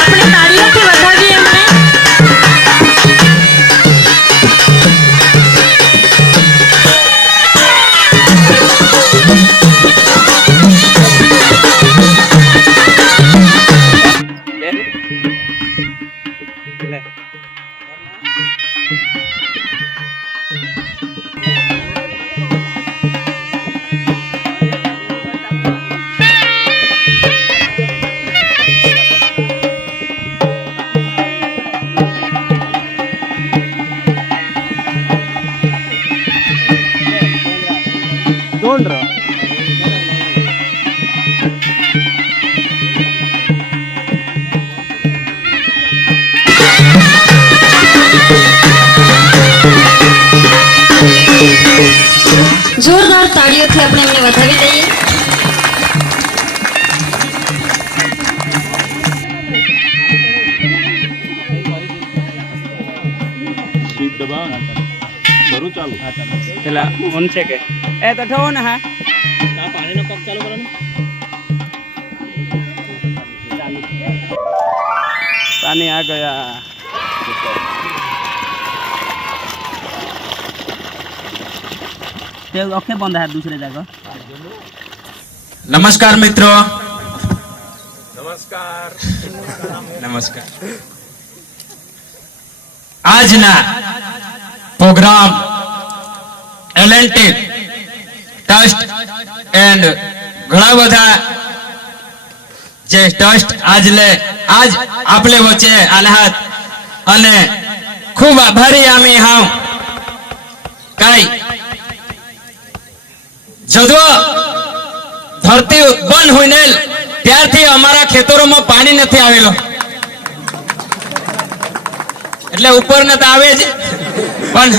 આપણે તાળીઓથી વધાવીએ એમને. જોરદાર તાળીઓથી આપણે એમને વધાવી દઈએ. પેલા ઓન છે કે એ તો થવો ને હા પાણીનો કપ ચાલુ કરો ને પાણી આ ગયા તે ઓકે બંધ है दूसरे जगह. नमस्कार मित्रों. नमस्कार. आज ना प्रोग्राम एलएनटी ट्रस्ट एंड घણા બધા જે ટ્રસ્ટ આજ આપણે વચ્ચે આલ્હાત અને ખૂબ આભારી આમી હાવ કાઈ જદો ધરતી ઉત્પન્ન હોઈને ત્યારથી અમારા ખેતરોમાં પાણી નથી આવેલો એટલે ઉપર ન તો આવે જ પણ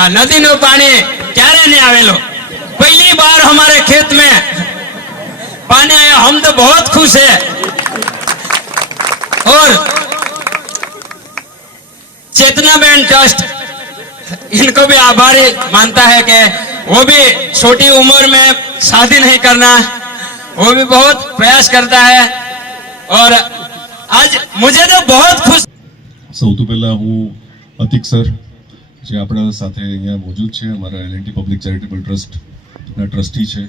આ નદીનું પાણી ક્યારે नहीं आवेलो. पहली बार हमारे खेत में पानी आया, हम तो बहुत खुश है. और चेतना बहन ट्रस्ट इनको भी आभारी मानता है कि वो भी छोटी उम्र में शादी नहीं करना, वो भी बहुत प्रयास करता है. और आज मुझे तो बहुत खुश. સૌથી પહેલા હું અતિક સર જે આપણા સાથે અહીંયા મોજૂદ છે, અમારા એલએનટી પબ્લિક ચેરિટેબલ ટ્રસ્ટના ટ્રસ્ટી છે,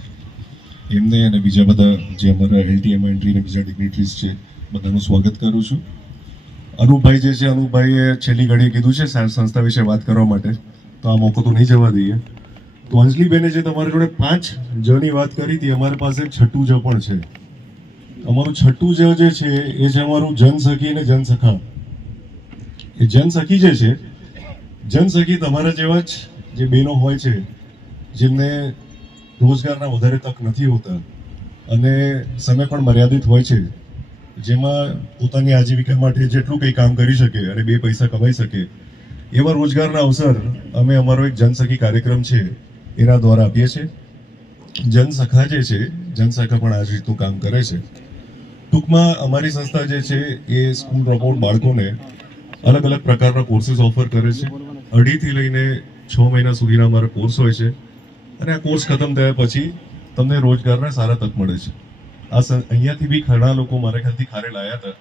એમને અને બીજા બધા જે અમારા એલટીએમ એન્ટ્રી અને બીજા ડિગ્નિટરીઝ છે બધાનું સ્વાગત કરું છું. અનુપભાઈ જે છે, અનુપભાઈએ છેલ્લી ઘડીએ કીધું છે સંસ્થા વિશે વાત કરવા માટે, તો આ મોકો તો નહીં જવા દઈએ. તો અંજલીબેને જે તમારી જોડે 5 જની વાત કરી હતી, અમારી પાસે 6ઠું જ પણ છે. અમારું 6ઠું જે છે એ છે અમારું જનસખી અને જનસખા. એ જનસખી જે છે, જનસખી તમારા જેવા જ જે બહેનો હોય છે જેમને રોજગારના વધારે તક નથી હોતા અને સમય પણ મર્યાદિત હોય છે, જેમાં પોતાની આજીવિકા માટે જેટલું કંઈ કામ કરી શકે અને 2 પૈસા કમાઈ શકે એવા રોજગારના અવસર અમે અમારો એક જનસખી કાર્યક્રમ છે એના દ્વારા આપીએ છીએ. જનસખા જે છે, જનસખા પણ આ જ રીતનું કામ કરે છે. ટૂંકમાં અમારી સંસ્થા જે છે એ સ્કૂલ ડ્રોપઆઉટ બાળકોને અલગ અલગ પ્રકારના કોર્सेस ઓફર કરે છે. 2.5 થી લઈને 6 મહિના સુધીના અમારા કોર્સ હોય છે અને આ કોર્સ ખતમ થયા પછી તમને રોજગારના સારા તક મળે છે. આ અહીંયાથી બી ઘણા લોકો મારા ખ્યાલથી ખારેલ આવ્યા હતા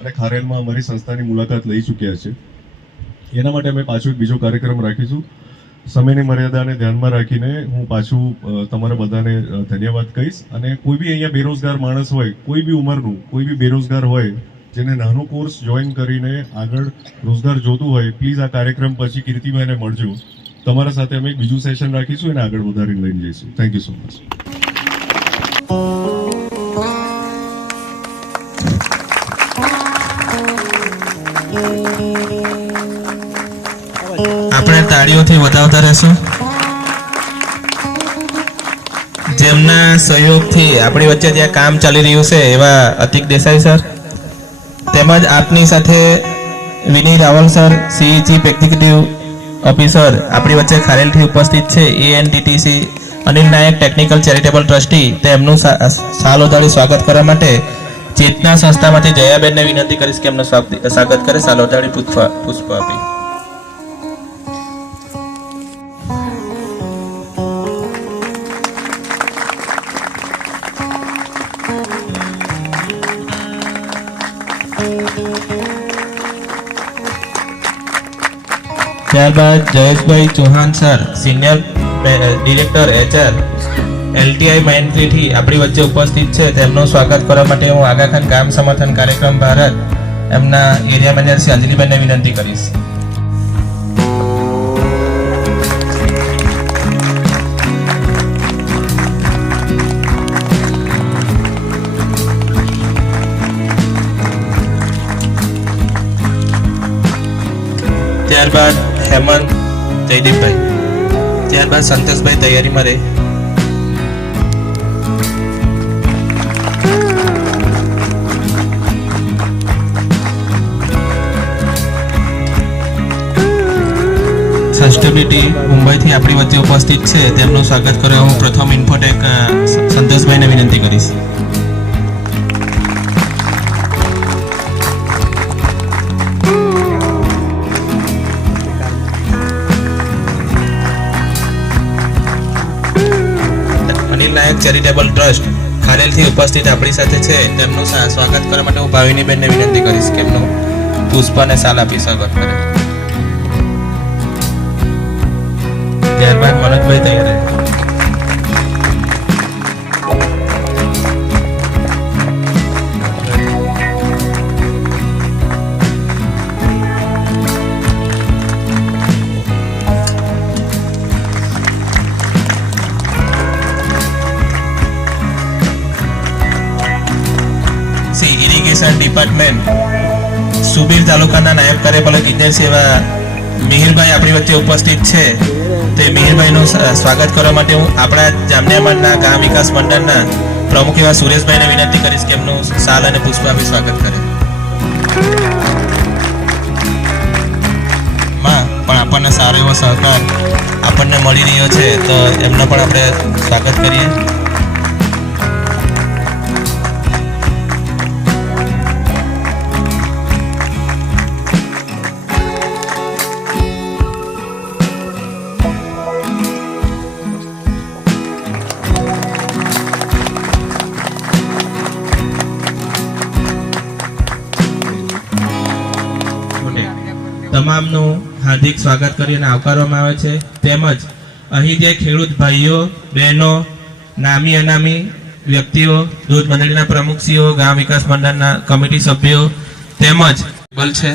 અને ખારેલમાં અમારી સંસ્થાની મુલાકાત લઈ ચૂક્યા છે. એના માટે અમે પાછો એક બીજો કાર્યક્રમ રાખીશું. સમયની મર્યાદાને ધ્યાનમાં રાખીને હું પાછું તમારા બધાને ધન્યવાદ કહીશ. અને કોઈ બી અહીંયા બેરોજગાર માણસ હોય, કોઈ બી ઉંમરનું કોઈ બી બેરોજગાર હોય જેને નાનો કોર્સ જોઈન કરીને આગળ રોજગાર જોતું હોય, પ્લીઝ આ કાર્યક્રમ પછી કીર્તિભાઈને મળજો. તમારા સાથે અમે એક બીજું સેશન રાખીશું અને આગળ વધારીને લઈને જઈશું. Thank you so much. આપણે તાળીઓથી વધાવતા રહેશું. જેમના સહયોગથી આપણી વચ્ચે જ્યાં કામ ચાલી રહ્યું છે એવા અતિક દેસાઈ સર, તેમજ આપની સાથે Vinay Raval sir, C chief executive officer આપણી વચ્ચે ખારેલથી ઉપસ્થિત છે. ANDTC Anil Nayak technical charitable trustee, તેમનું સાલ ઉતાળી સ્વાગત કરવા માટે ચેતના સંસ્થામાંથી જયાબેનને વિનંતી કરીશ કે એમનું સ્વાગત કરે. સાલ ઉતાળી પુષ્પ આપી. ત્યારબાદ Jayeshbhai Chauhan sir, senior director HR LTI માઇન્ડથી આપણી વચ્ચે ઉપસ્થિત છે. તેમનું સ્વાગત કરવા માટે હું આગા ખાન ગામ સમર્થન કાર્યક્રમ ભારત એમના એરિયા મેનેજર શ્રી અંજલિબેનને વિનંતી કરીશ. ત્યારબાદ હેમંત જયદીપભાઈ, ત્યારબાદ સંતોષભાઈ તૈયારીમાં રહે. સસ્ટેબિલિટી મુંબઈથી આપણી વચ્ચે ઉપસ્થિત છે. તેમનું સ્વાગત કરવા હું પ્રથમ ઇન્ફોટેક સંતોષભાઈને વિનંતી કરીશ. અનિલ નાયક ચેરિટેબલ ટ્રસ્ટ ખારેલથી ઉપસ્થિત આપણી સાથે છે. તેમનું સ્વાગત કરવા માટે હું ભાવિનીબેનને વિનંતી કરીશ કે એમનું પુષ્પ અને શાલ આપી સ્વાગત કરે. ત્યારબાદ મનોજભાઈ તૈયાર રહે. ઇરિગેશન ડિપાર્ટમેન્ટ સુબીર તાલુકાના નાયબ કાર્યપાલક ઇજનેર સેવા મિહિરભાઈ આપણી વચ્ચે ઉપસ્થિત છે. તે મિહિરભાઈનું સ્વાગત કરવા માટે હું આપણા જામનગરના ગામ વિકાસ મંડળના પ્રમુખ એવા સુરેશભાઈને વિનંતી કરીશ કે એમનું શાલ અને પુષ્પ આપી સ્વાગત કરે. માં પણ આપણને સારો એવો સહકાર આપણને મળી રહ્યો છે, તો એમનો પણ આપણે સ્વાગત કરીએ. તમામનું હાર્દિક સ્વાગત કરીને આવકારવામાં આવે છે. તેમજ અહીં જે ખેડૂત ભાઈઓ બહેનો, નામી અનામી વ્યક્તિઓ, દૂધ મંડળીના પ્રમુખશ્રીઓ, ગામ વિકાસ મંડળના કમિટી સભ્યો તેમજ ટ્રાઇબલ છે.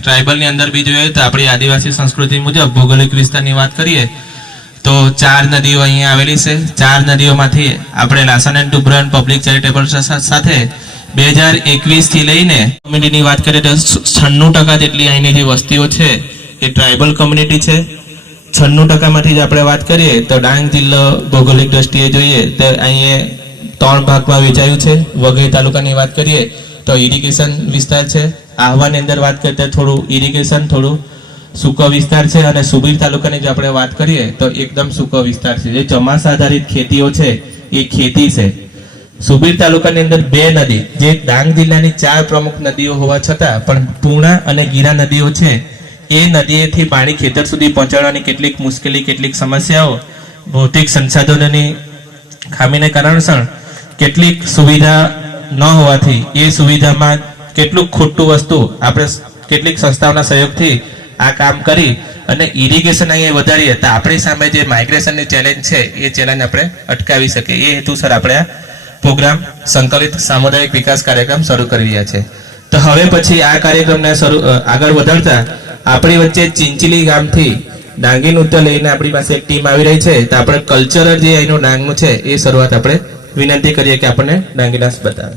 ટ્રાઇબલની અંદર બી જોઈએ તો આપણી આદિવાસી સંસ્કૃતિ મુજબ ભૌગોલિક વિસ્તારની વાત કરીએ તો 4 નદીઓ અહીંયા આવેલી છે. 4 નદીઓમાંથી આપણે લાસન એન્ડ ટુબ્રન પબ્લિક ચેરિટેબલ ટ્રસ્ટ સાથે 2021 થી લઈને કમ્યુનિટીની વાત કરીએ તો 96% જેટલી અહીંની જે વસ્તીઓ છે એ ટ્રાઇબલ કમ્યુનિટી છે. 96% માંથી જ આપણે વાત કરીએ તો ડાંગ જિલ્લો ભૌગોલિક દ્રષ્ટિએ જોઈએ તો અહીંયા 3 ભાગમાં વહેંચાયું છે. વઘઈ તાલુકાની વાત કરીએ તો ઇરિગેશન વિસ્તાર છે. આહવાની અંદર વાત કરીએ તો થોડું ઇરિગેશન, થોડું સૂકો વિસ્તાર છે. અને સુબીર તાલુકાની જો આપણે વાત કરીએ તો એકદમ સૂકો વિસ્તાર છે. જે ચોમાસા આધારિત ખેતીઓ છે એ ખેતી છે. સુબીર તાલુકાની અંદર 2 નદી, જે ડાંગ જિલ્લાની 4 પ્રમુખ નદીઓ હોવા છતાં પણ પૂર્ણા અને ગીરા નદીઓ છે, એ નદીએથી પાણી ખેતર સુધી પહોંચાડવાની કેટલીક મુશ્કેલી, કેટલીક સમસ્યાઓ, ભૌતિક સંસાધનોની ખામીને કારણસર કેટલીક સુવિધા ન હોવાથી એ સુવિધામાં કેટલું ખોટું વસ્તુ આપણે કેટલીક સંસ્થાઓના સહયોગથી આ કામ કરી અને ઇરિગેશન અહીંયા વધારીએ તો આપણી સામે જે માઇગ્રેશનની ચેલેન્જ છે એ ચેલેન્જ આપણે અટકાવી શકીએ. એ હેતુસર આપણે આ પ્રોગ્રામ સંકલિત સામુદાયિક વિકાસ કાર્યક્રમ શરૂ કરી રહ્યા છે. તો હવે પછી આ કાર્યક્રમને આગળ વધારતા આપણી વચ્ચે ચિંચલી ગામથી ડાંગી નૃત્ય લઈને આપણી પાસે એક ટીમ આવી રહી છે. તો આપણે કલ્ચરલ જે અહીંનું ડાંગનું છે એ શરૂઆત આપણે વિનંતી કરીએ કે આપણને ડાંગી ડાન્સ બતાવે.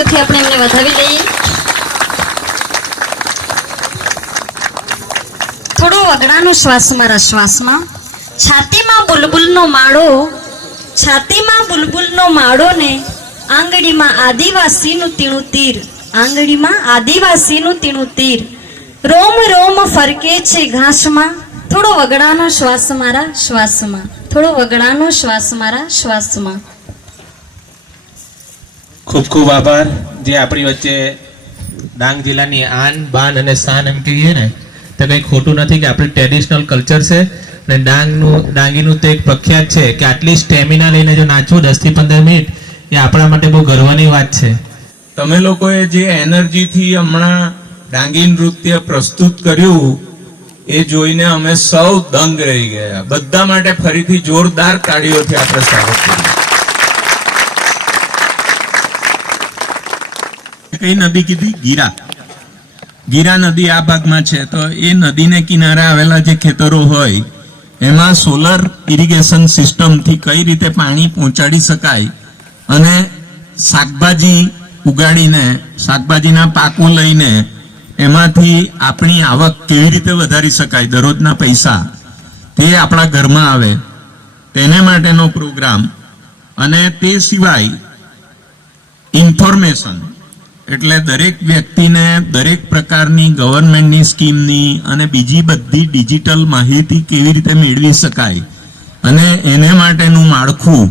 તાળીઓથી આપણે એમને વધાવી દઈએ. થોડો વગડાનો શ્વાસ મારા શ્વાસમાં. છાતીમાં બુલબુલનો માળો, છાતીમાં બુલબુલનો માળો ને આંગળીમાં આદિવાસીનું તીણું તીર, આંગળીમાં આદિવાસીનું તીણું તીર. રોમ રોમ ફરકે છે ઘાસમાં. થોડો વગડાનો શ્વાસ મારા શ્વાસમાં, થોડો વગડાનો શ્વાસ મારા શ્વાસમાં. ખૂબ ખૂબ આભાર. જે આપણી વચ્ચે ડાંગ જિલ્લાની આન બાન અને શાન એમ કહીએ ને તો કંઈ ખોટું નથી કે આપણું ટ્રેડિશનલ કલ્ચર છે અને ડાંગીનું તો એક પ્રખ્યાત છે કે આટલી સ્ટેમિના લઈને જો નાચવું 10 થી 15 મિનિટ એ આપણા માટે બહુ ગર્વની વાત છે. તમે લોકોએ જે એનર્જીથી હમણાં ડાંગી નૃત્ય પ્રસ્તુત કર્યું એ જોઈને અમે સૌ દંગ રહી ગયા. બધા માટે ફરીથી જોરદાર તાળીઓથી આપણે સ્વાગત કરીએ. કઈ નદી કીધી? ગીરા. ગીરા નદી આ ભાગમાં છે. તો એ નદીને કિનારે આવેલા જે ખેતરો હોય એમાં સોલર ઇરિગેશન સિસ્ટમથી કઈ રીતે પાણી પહોંચાડી શકાય અને શાકભાજી ઉગાડીને શાકભાજીના પાકો લઈને એમાંથી આપણી આવક કેવી રીતે વધારી શકાય, દરરોજના પૈસા તે આપણા ઘરમાં આવે તેને માટેનો પ્રોગ્રામ. અને તે સિવાય ઇન્ફોર્મેશન એટલે દરેક વ્યક્તિને દરેક પ્રકારની ગવર્મેન્ટની સ્કીમની અને બીજી બધી ડિજિટલ માહિતી કેવી રીતે મેળવી શકાય અને એને માટેનું માળખું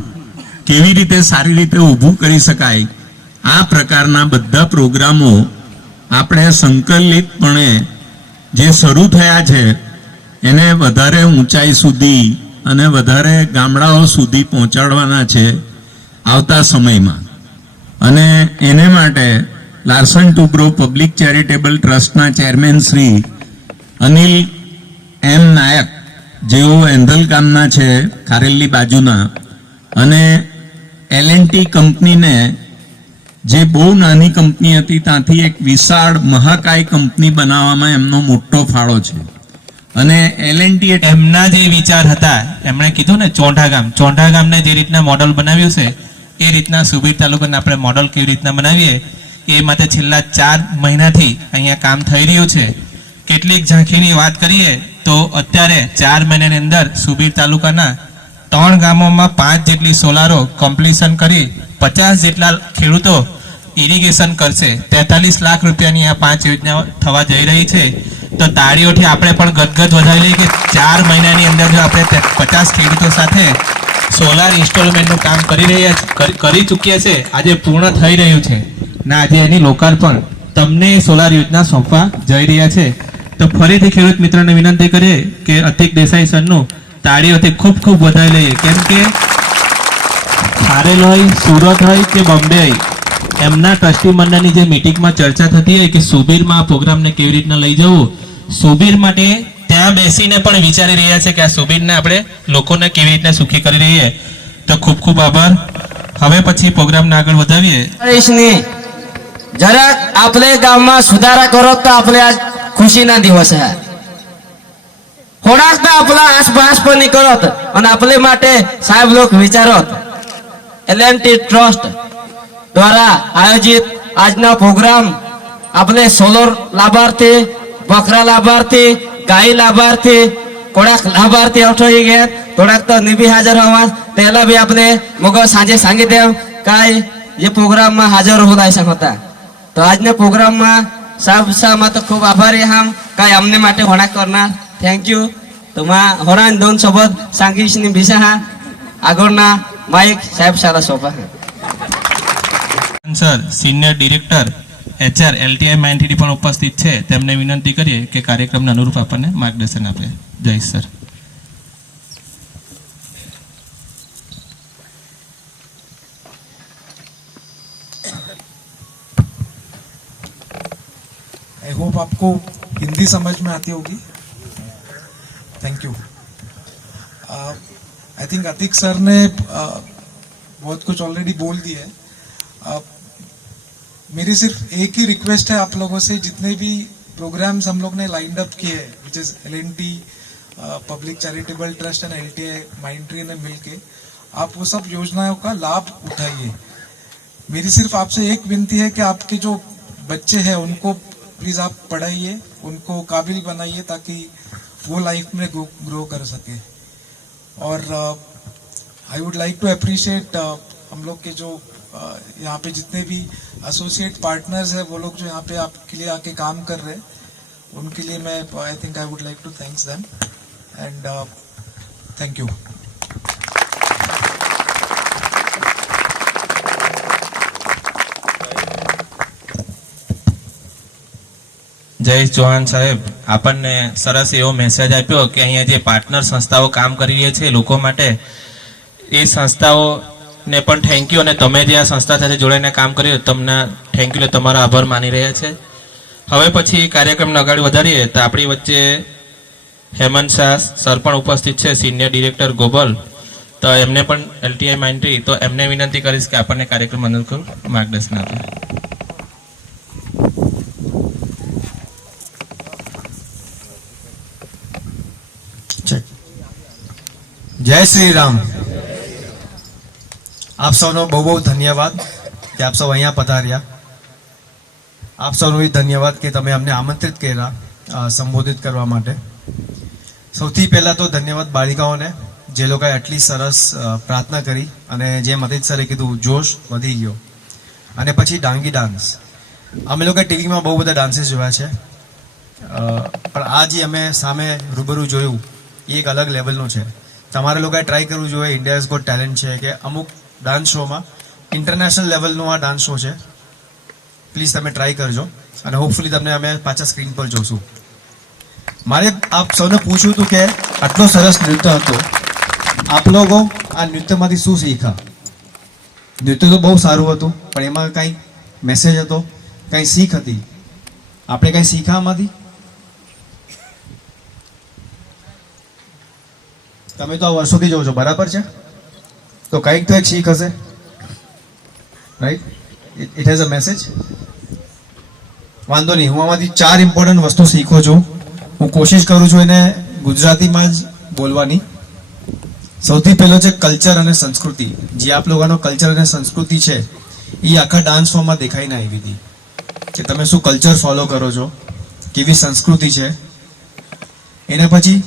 કેવી રીતે સારી રીતે ઊભું કરી શકાય, આ પ્રકારના બધા પ્રોગ્રામો આપણે સંકલિતપણે જે શરૂ થયા છે એને વધારે ઊંચાઈ સુધી અને વધારે ગામડાઓ સુધી પહોંચાડવાના છે આવતા સમયમાં. અને એને માટે લાર્સન ટુબ્રો પબ્લિક ચેરિટેબલ ટ્રસ્ટના ચેરમેન શ્રી અનિલ એમ નાયક, જેઓ એંધલ ગામના છે ખારેલની બાજુના, અને L&T કંપનીને જે બહુ નાની કંપની હતી ત્યાંથી એક વિશાળ મહાકાય કંપની બનાવવામાં એમનો મોટો ફાળો છે. અને L&T એમના જે વિચાર હતા એમણે કીધું ને ચોંઢા ગામને જે રીતના મોડલ બનાવ્યું છે એ રીતના સુબીર તાલુકાને આપણે મોડલ કેવી રીતના બનાવીએ એ માટે છેલ્લા 4 મહિનાથી અહીંયા કામ થઈ રહ્યું છે. કેટલીક ઝાંખીની વાત કરીએ તો અત્યારે 4 મહિનાની અંદર સુબીર તાલુકાના 3 ગામોમાં 5 જેટલી સોલારો કમ્પ્લીશન કરી 50 જેટલા ખેડૂતો ઇરિગેશન કરશે. 43 લાખ રૂપિયાની આ 5 યોજનાઓ થવા જઈ રહી છે. તો તાળીઓથી આપણે પણ ગદગદ વધારી લઈએ કે 4 મહિનાની અંદર જો આપણે 50 ખેડૂતો સાથે સોલાર ઇન્સ્ટોલમેન્ટનું કામ કરી ચૂક્યા છે, આજે પૂર્ણ થઈ રહ્યું છે ને આજે એની લોકાર્પણ તમને સોલાર યોજના સોંપવા જઈ રહ્યા છે. તો ફરીથી ખેડૂત મિત્રોને વિનંતી કરીએ કે અતિક દેસાઈ સરનું તાળીઓથી ખૂબ ખૂબ વધારી લઈએ. કેમ કે ખારેલ હોય, સુરત હોય કે બોમ્બે હોય, એમના ટ્રસ્ટી મંડળની જે મિટિંગમાં ચર્ચા થતી હોય કે સુબીરમાં આ પ્રોગ્રામને કેવી રીતના લઈ જવું, સુબીર માટે ત્યાં બેસીને પણ વિચારી રહ્યા છે કે આ સુબીરને આપણે લોકોને કેવી રીતના સુખી કરી રહીએ. તો ખૂબ ખૂબ આભાર. હવે પછી પ્રોગ્રામને આગળ વધાવીએ. જરાક આપણે ગામમાં સુધારા કરો તો આપણે આજ ખુશીના દિવસ છે. થોડાક તો આપણા આસપાસ પણ નહીં કરો અને આપણે માટે સાહેબ લોક વિચારો. L&T ટ્રસ્ટ દ્વારા આયોજિત આજના પ્રોગ્રામ આપણે સોલર લાભાર્થી, બકરા લાભાર્થી, ગાય લાભાર્થી, થોડાક લાભાર્થી અઠવાઈ ગયા, થોડાક તો નહીં બી હાજર હોવા પહેલા બી આપણે મગર સાંજે सांगी देव काय ये प्रोग्राम में हाजर हो जाए होता. तो आज ने प्रोग्राम में सब तो खूब आभारी हम काय हमने माटे होना करना. Thank you. तो मैं होना 2 शब्द सांगीश ની વિશે હા આગળના માઇક સાહેબ સારા સોપા. Sir senior director HR LTI Mindtree પણ ઉપસ્થિત છે. તેમને વિનંતી કરીએ કે કાર્યક્રમના અનુરૂપ આપણને માર્ગદર્શન આપે. જય સર. आई होप आपको हिंदी समझ में आती होगी. Thank you. I think Atiq sir ने बहुत कुछ ऑलरेडी बोल दिया है. मेरी सिर्फ एक ही रिक्वेस्ट है आप लोगों से, जितने भी प्रोग्राम्स हम लोग ने लाइंड अप किए हैं which is L&T public charitable trust and LTI Mindtree ने मिलके आप वो सब योजनाओं का लाभ उठाइए. मेरी सिर्फ आपसे एक विनती है कि आपके जो बच्चे हैं उनको प्लीज आप पढ़ाइए, उनको काबिल बनाइए ताकि वो लाइफ में ग्रो कर सके। और I would like to appreciate हम लोग के जो यहाँ पे जितने भी एसोसिएट पार्टनर्स हैं, वो लोग जो यहाँ पे आपके लिए आके काम कर रहे हैं, उनके लिए मैं I think I would like to thanks them and thank you. Jayesh Chauhan સાહેબ, આપણને સરસ એવો મેસેજ આપ્યો કે અહીંયા જે પાર્ટનર સંસ્થાઓ કામ કરી રહી છે લોકો માટે, એ સંસ્થાઓને પણ થેન્ક યુ, અને તમે જે આ સંસ્થા સાથે જોડાઈને કામ કર્યું તમને થેન્ક યુ, તમારો આભાર માની રહ્યા છે. હવે પછી કાર્યક્રમને આગળ વધારીએ તો આપણી વચ્ચે હેમંત શાહ સર પણ ઉપસ્થિત છે, સિનિયર ડિરેક્ટર ગ્લોબલ. તો એમને પણ LTI માઇન્ટ્રી, તો એમને વિનંતી કરીશ કે આપણને કાર્યક્રમ અનુકૂળ માર્ગદર્શન આપે. जय श्री राम। आप सबनो बहुत बहुत धन्यवाद कि आप सब अहियाँ पधार्या। आप सबनो भी धन्यवाद कि तमे अमने आमंत्रित कर्या संबोधित करवा माटे। सौथी पहला तो धन्यवाद बालिकाओने जे लोकोए आटली सरस प्रार्थना करी अने जे मदद सरे कीधुं जोश वधी गयो। अने पछी डांगी डांस, अमे लोकोए टीवी में बहु बधा डांसेस जोया छे, पण आ जे अमे सामे रूबरू जोयुं ए एक अलग लेवलनुं छे। તમારે લોકોએ ટ્રાય કરવું જોઈએ। ઇન્ડિયાઝ ગોટ ટેલેન્ટ છે કે અમુક ડાન્સ શોમાં ઇન્ટરનેશનલ લેવલનો આ ડાન્સ શો છે, પ્લીઝ તમે ટ્રાય કરજો અને હોપફુલી તમને અમે પાછા સ્ક્રીન પર જોશું। મારે આપ સૌને પૂછવું હતું કે આટલો સરસ નૃત્ય હતો, આપ લોકો આ નૃત્યમાંથી શું શીખ્યા? નૃત્ય તો બહુ સારું હતું, પણ એમાં કંઈ મેસેજ હતો, કંઈ શીખ હતી? આપણે કંઈ શીખ્યા આમાંથી? તમે તો આ વર્ષોથી જોવો છો, બરાબર છે? તો કંઈક તો એક શીખ હશે, right? It has a message. વાંધો નહીં, હું આમાંથી 4 ઇમ્પોર્ટન્ટ વસ્તુ શીખું છું। હું કોશિશ કરું છું એને ગુજરાતીમાં જ બોલવાની। સૌથી પહેલો છે કલ્ચર અને સંસ્કૃતિ। જે આપ લોકોનો કલ્ચર અને સંસ્કૃતિ છે એ આખા ડાન્સ ફોર્મમાં દેખાઈને આવી હતી કે તમે શું કલ્ચર ફોલો કરો છો, કેવી સંસ્કૃતિ છે। એના પછી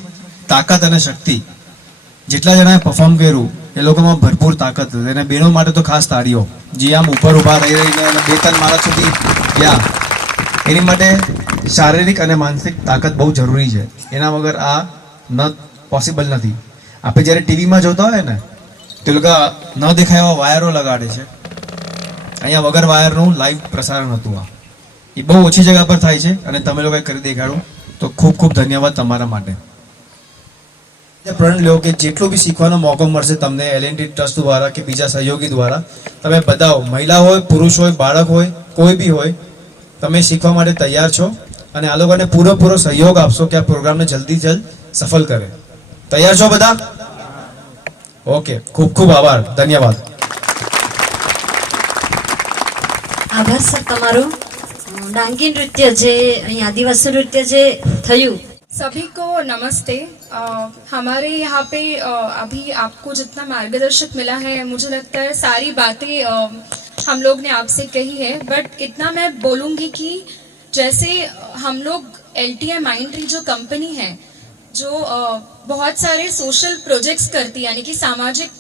તાકાત અને શક્તિ। જેટલા જણાએ પરફોર્મ કર્યું એ લોકોમાં ભરપૂર તાકાત હતી, અને બહેનો માટે તો ખાસ તાળીઓ, જે આમ ઉપર ઊભા રહી રહીને 2-3 માળા સુધી ગયા, એની માટે શારીરિક અને માનસિક તાકાત બહુ જરૂરી છે। એના વગર આ ન પોસિબલ નથી। આપણે જ્યારે ટીવીમાં જોતા હોય ને તે લોકો ન દેખાય એવા વાયરો લગાડે છે, અહીંયા વગર વાયરનું લાઈવ પ્રસારણ હતું। આ એ બહુ ઓછી જગ્યા પર થાય છે અને તમે લોકોએ કરી દેખાડું, તો ખૂબ ખૂબ ધન્યવાદ તમારા માટે। પ્રણ લો કે જેટલો બી શીખવાનો મોકો મળશે તમને L&T ટ્રસ્ટ દ્વારા કે બીજા સહયોગી દ્વારા, તમે બધાઓ, મહિલા હોય, પુરુષ હોય, બાળક હોય, કોઈ બી હોય, તમે શીખવા માટે તૈયાર છો અને આ લોકોને પૂરેપૂરો સહયોગ આપશો કે આ પ્રોગ્રામને જલ્દી જલ્દ સફળ કરે। તૈયાર છો બધા? ઓકે, ખૂબ ખૂબ આભાર, ધન્યવાદ। આભાર સર તમારો। ડાંગી નૃત્ય જે અહીં આદિવાસી નૃત્ય જે થયું, सभी को नमस्ते। हमारे यहाँ पे अभी आपको जितना मार्गदर्शक मिला है, मुझे लगता है सारी बातें हम लोग ने आपसे कही है, बट इतना मैं बोलूँगी कि जैसे हम लोग LTI माइंट्री जो कंपनी है जो बहुत सारे सोशल प्रोजेक्ट्स करती है, यानी कि सामाजिक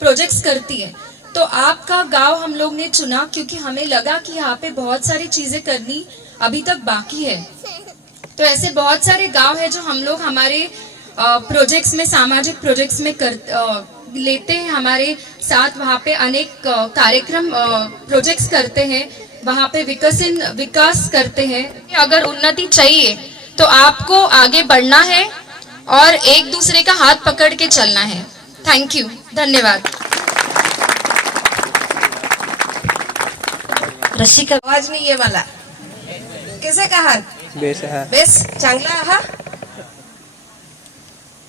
प्रोजेक्ट्स करती है, तो आपका गांव हम लोग ने चुना क्योंकि हमें लगा कि यहाँ पे बहुत सारी चीज़ें करनी अभी तक बाकी है। तो ऐसे बहुत सारे गांव है जो हम लोग हमारे प्रोजेक्ट्स में, सामाजिक प्रोजेक्ट्स में लेते हैं, हमारे साथ वहाँ पे अनेक कार्यक्रम प्रोजेक्ट्स करते हैं, वहाँ पे विकास करते हैं। अगर उन्नति चाहिए तो आपको आगे बढ़ना है और एक दूसरे का हाथ पकड़ के चलना है। थैंक यू, धन्यवाद। रसिका आवाज नहीं ये वाला कैसे कहा? बेस चांगला आहात।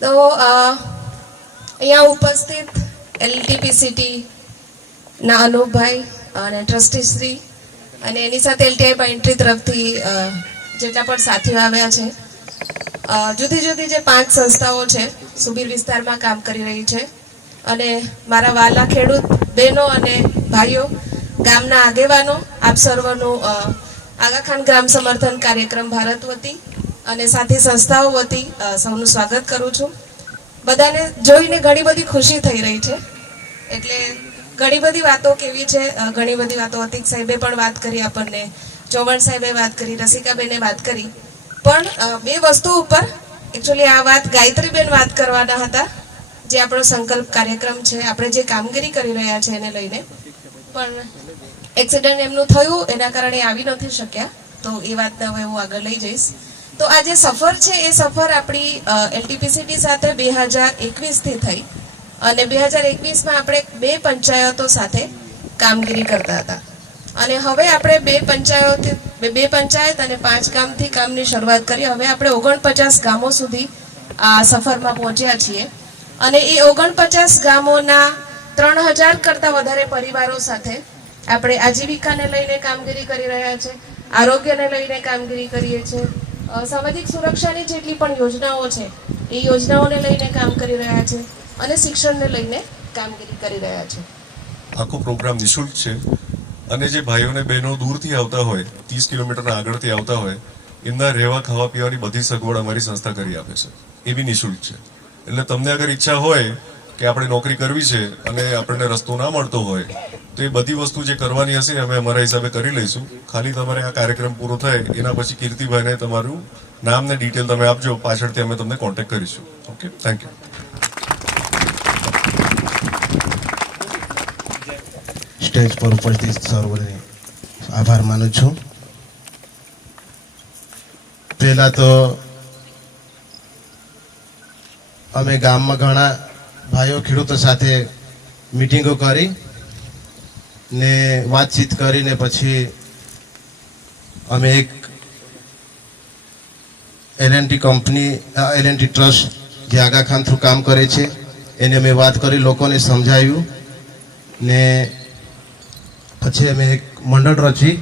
તો અહીંયા ઉપસ્થિત LTPCT ના અનુપભાઈ અને ટ્રસ્ટી શ્રી અને એની સાથે LTI માઇન્ટ્રી તરફથી જેટલા પણ સાથીઓ આવ્યા છે, જુદી જુદી જે 5 સંસ્થાઓ છે સુબીર વિસ્તારમાં કામ કરી રહી છે, અને મારા વાલા ખેડૂત બહેનો અને ભાઈઓ, ગામના આગેવાનો, આપ સર્વનું આગાખાન ગ્રામ સમર્થન કાર્યક્રમ ભારત વતી અને સાથી સંસ્થાઓ વતી સૌનું સ્વાગત કરું છું. બધાને જોઈને ઘણી બધી ખુશી થઈ રહી છે. એટલે ઘણી બધી વાતો કેવી છે, ઘણી બધી વાતો અતિક સાહેબે પણ વાત કરી, આપણને ચૌહાણ સાહેબે વાત કરી, રસિકાબેને વાત કરી. પણ બે વસ્તુ ઉપર એકચ્યુઅલી આ વાત ગાયત્રીબેન વાત કરવાના હતા, જે આપણો સંકલ્પ કાર્યક્રમ છે, આપણે જે કામગીરી કરી રહ્યા છે એને લઈને. પણ એક્સિડન્ટ એમનું થયું, એના કારણે આવી નથી શક્યા, તો એ વાતને હવે હું આગળ લઈ જઈશ. તો આ જે સફર છે એ સફર આપણી એલટીપીસીટી સાથે 2021થી થઈ અને 2021માં આપણે 2 પંચાયતો સાથે કામગીરી કરતા હતા અને હવે આપણે 2 પંચાયત અને 5 ગામથી કામની શરૂઆત કરી. હવે આપણે 49 ગામો સુધી આ સફરમાં પહોંચ્યા છીએ અને એ 49 ગામોના 3000 કરતાં વધારે પરિવારો સાથે આપણે આજીવિકાને લઈને કામગીરી કરી રહ્યા છે, આરોગ્યને લઈને કામગીરી કરીએ છીએ, સામાજિક સુરક્ષાની જેટલી પણ યોજનાઓ છે એ યોજનાઓને લઈને કામ કરી રહ્યા છે અને શિક્ષણને લઈને કામગીરી કરી રહ્યા છે. આખો પ્રોગ્રામ નિઃશુલ્ક છે અને જે ભાઈઓ અને બહેનો દૂરથી આવતા હોય, 30 કિલોમીટરના આગળથી આવતા હોય, એમના રહેવા ખાવા પીવાની બધી સગવડ અમારી સંસ્થા કરી આપે છે. એ બી નિઃશુલ્ક છે. એટલે તમને અગર ઈચ્છા હોય કે આપણે નોકરી કરવી છે અને આપણને રસ્તો ના મળતો હોય તો એ બધી વસ્તુ જે કરવાની હશે અમે અમારા હિસાબે કરી લઈશું. ખાલી તમારે આ કાર્યક્રમ પૂરો થાય એના પછી કીર્તિભાઈને તમારું નામ ને ડિટેલ તમે આપજો, પાછળથી અમે તમને કોન્ટેક્ટ કરીશું. Okay, thank you. સ્ટેજ પર ઉપસ્થિત સર્વને આભાર માનું છું. પહેલા તો અમે ગામમાં ઘણા ભાઈઓ ખેડૂતો સાથે મીટિંગો કરી ને વાતચીત કરીને પછી અમે એક એલએનટી કંપની, એલએનટી ટ્રસ્ટ જે આગા ખાન થ્રુ કામ કરે છે એને અમે વાત કરી, લોકોને સમજાવ્યું ને પછી અમે એક મંડળ રચી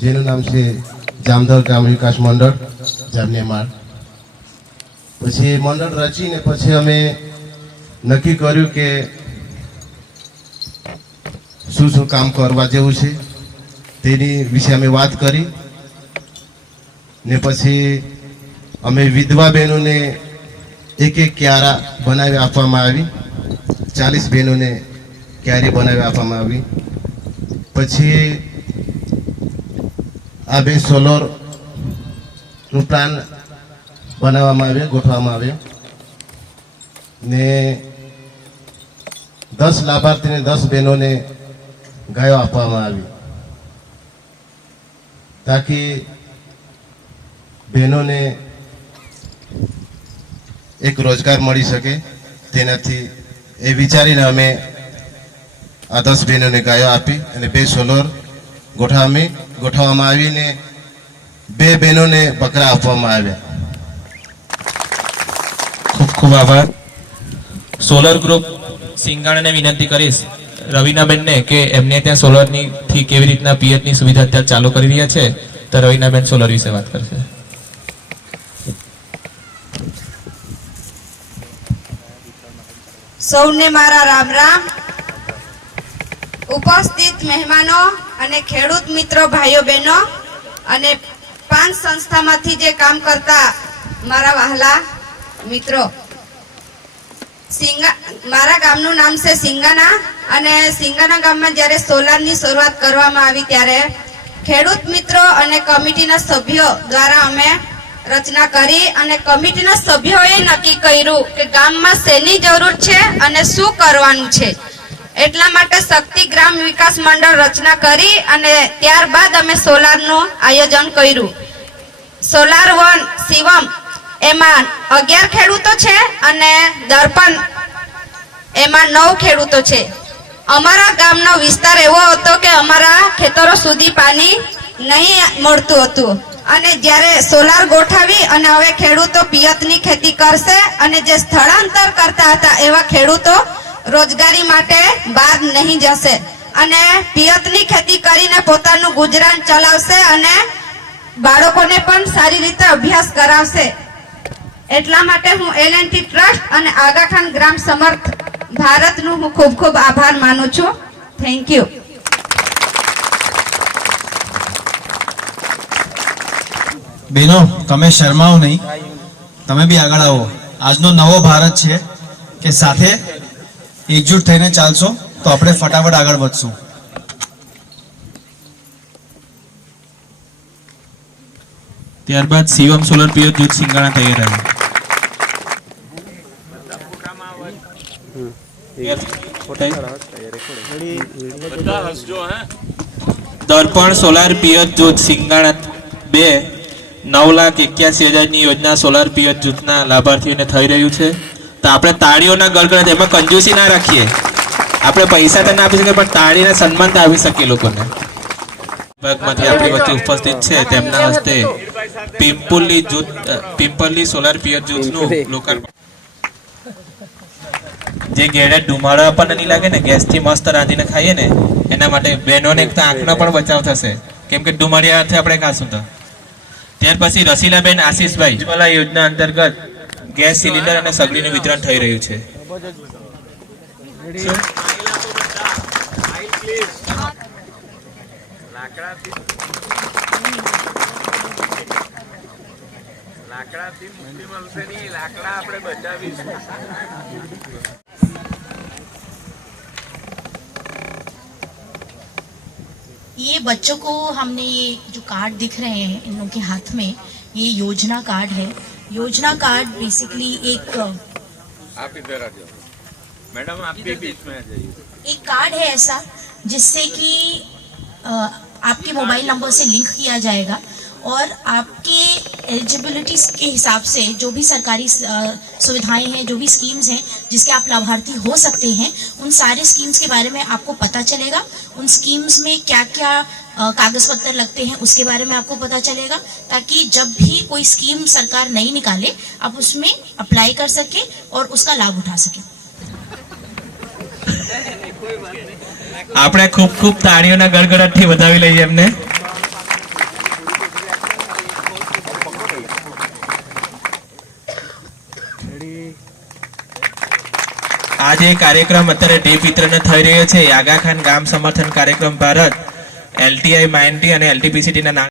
જેનું નામ છે જામદર ગ્રામ વિકાસ મંડળ જામનેમાળ. પછી મંડળ રચીને પછી અમે નક્કી કર્યું કે શું શું કામ કરવા જેવું છે તેની વિશે અમે વાત કરી ને પછી અમે વિધવા બહેનોને એક ક્યારા બનાવી આપવામાં આવી, 40 બહેનોને ક્યારી બનાવી આપવામાં આવી. પછી આ 2 સોલરનું પ્લાન બનાવવામાં આવ્યો, ગોઠવવામાં આવ્યો ને 10 લાભાર્થીને 10 બહેનોને ગાયો આપવામાં આવી તાકી બહેનોને એક રોજગાર મળી શકે. તેનાથી એ વિચારીને અમે આ 10 બહેનોને ગાયો આપી અને 2 સોલર ગોઠવવામાં આવીને 2 બહેનોને બકરા આપવામાં આવ્યા. ખૂબ ખૂબ આભાર. સોલર ગ્રુપ સિંગાણાને વિનંતી કરીશ રવિનાબેનને કે એમને ત્યાં સોલરની થી કેવી રીતના પિયતની સુવિધા અત્યારે ચાલુ કરી રહ્યા છે, તો રવિનાબેન સોલર વિશે વાત કરશે. સૌને મારા રામ રામ. ઉપસ્થિત મહેમાનો અને ખેડૂત મિત્રો, ભાઈઓ બહેનો અને 5 સંસ્થામાંથી જે કામ કરતા મારા વહાલા મિત્રો, મારા ગામનું નામ છે સિંગાના અને સિંગાના ગામમાં જ્યારે સોલારની શરૂઆત કરવામાં આવી ત્યારે ખેડૂત મિત્રો અને કમિટીના સભ્યો દ્વારા અમે રચના કરી અને કમિટીના સભ્યોએ નક્કી કર્યું કે ગામમાં શેની જરૂર છે અને શું કરવાનું છે. એટલા માટે શક્તિ ગ્રામ વિકાસ મંડળ રચના કરી અને ત્યારબાદ અમે સોલારનું આયોજન કર્યું. સોલાર 1 શિવમ એમાં 11 ખેડૂતો છે અને દર્પણ એમાં 9 ખેડૂતો છે. અમારા ગામનો વિસ્તાર એવો હતો કે અમારા ખેતરો સુધી પાણી નહીં મળતું હતું અને જ્યારે સોલાર ગોઠવી અને હવે ખેડૂતો પિયતની ખેતી કરશે અને જે સ્થળાંતર કરતા હતા એવા ખેડૂતો રોજગારી માટે બહાર નહીં જશે અને પિયતની ખેતી કરીને પોતાનું ગુજરાન ચલાવશે અને બાળકોને પણ સારી રીતે અભ્યાસ કરાવશે. એટલા માટે હું એલએનટી ટ્રસ્ટ અને આગાખાન ગ્રામ સમર્થ ભારતનું હું ખૂબ ખૂબ આભાર માનું છું. Thank you. બહેનો તમે શરમાઓ નહીં, તમે બી આગળ આવો. આજનો નવો ભારત છે કે સાથે એકજૂટ થઈને ચાલશો તો આપણે ફટાફટ આગળ વધશું. ત્યારબાદ શિવમ સોલર પીઓ જૂથ સિંગાણા તૈયાર દર્પણ સોલાર પિયત જૂથ સિંગાણા 2,9,81,000 યોજના સોલાર પિયત જૂથના લાભાર્થીઓને થઈ રહ્યું છે. તો આપણે તાળીઓના ગળગળાટ, એમાં કંજૂસી ના રાખીએ. આપણે પૈસા તો ના આપી શકીએ પણ તાળીને સન્માન તો આપી શકીએ લોકોને. વિભાગમાંથી આપણી વચ્ચે ઉપસ્થિત છે તેમના હસ્તે પિંપલી સોલાર પિયત જૂથનું લોકાર્પણ. જે ગેડે ધુમાડો આપણને નહીં લાગે ને, ગેસથી મસ્ત રાંધીને ખાઈએ ને, એના માટે બહેનોને એક તો આંખનો પણ બચાવ થશે, કેમ કે ધુમાડિયાથી આપણે ખાશું તો. ત્યાર પછી રસીલાબેન આશીષભાઈ ઉજ્જવલા યોજના અંતર્ગત ગેસ સિલિન્ડર અને સગડીનું વિતરણ થઈ રહ્યું છે. ये बच्चों को हमने ये जो कार्ड दिख रहे हैं इन लोगों के हाथ में, ये योजना कार्ड है. योजना कार्ड बेसिकली एक आप इधर आ जाओ मैडम, आप भी बीच में आ जाइए. एक कार्ड है ऐसा जिससे कि आपके मोबाइल नंबर से लिंक किया जाएगा और आपके एलिजिबिलिटी के हिसाब से जो भी सरकारी सुविधाएं हैं, जो भी स्कीम्स हैं जिसके आप लाभार्थी हो सकते हैं, उन सारे स्कीम्स के बारे में आपको पता चलेगा. उन स्कीम्स में क्या क्या कागज पत्र लगते हैं उसके बारे में आपको पता चलेगा, ताकि जब भी कोई स्कीम सरकार नई निकाले आप उसमें अप्लाई कर सके और उसका लाभ उठा सके. આપણે ખૂબ ખૂબ તાળીઓના ગડગડાટથી વધાવી લઈએ એમને. આજે કાર્યક્રમ અત્યારે ડીપ વિતરણ થઈ રહ્યો છે. આગાખાન ગામ સમર્થન કાર્યક્રમ ભારત, LTI માઇન્ટી અને LTPCT ના